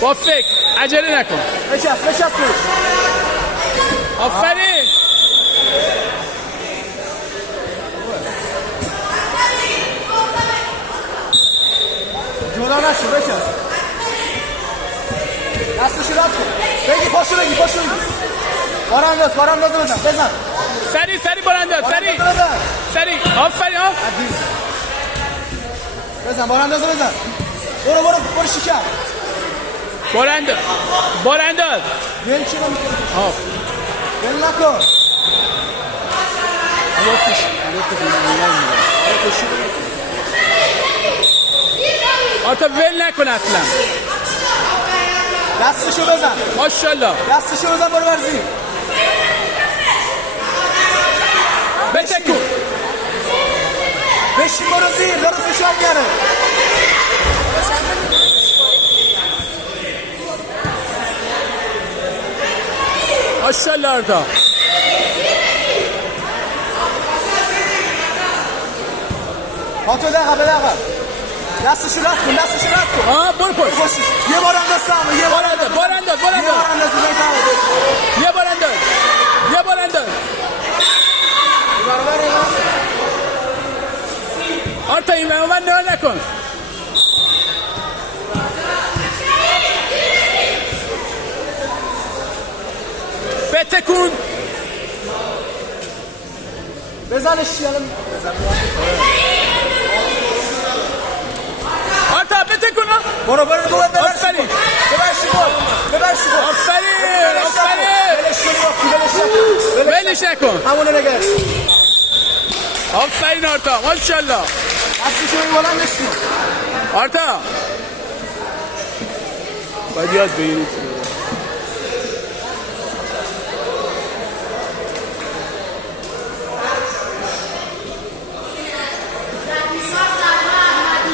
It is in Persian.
با فکر عجله نکن. بچست آفرین. جدا نشو بچست. دستشو رد کن. بگی پاشو بگی. بارانداز بزن. سری بارانداز سری. آفرین. بزن بارانداز بزن. برو شکم. بارانداز. ول چی رو میکنی؟ ول نکن. آرتا ول نکن اصلا. دستشو بزن. ماشاءالله. دستشو بزن برو ورزی. بتکون. بشین برو زیر. داره فشار میاره. ماشاءالله آرتا. پاتو دقیقه. دستشو رد کن. برو یه بار انداز سامو. یه بار انداز. آرتا این من نگاه نکن. بتکون. بزنش الان. آرتا بتکون. برو ببرش. آفرین. ولش نکن. همونو نگه. آفرین آرتا. ماشاءالله. دستشو بلندش کن. آرتا باید یاد بگیری.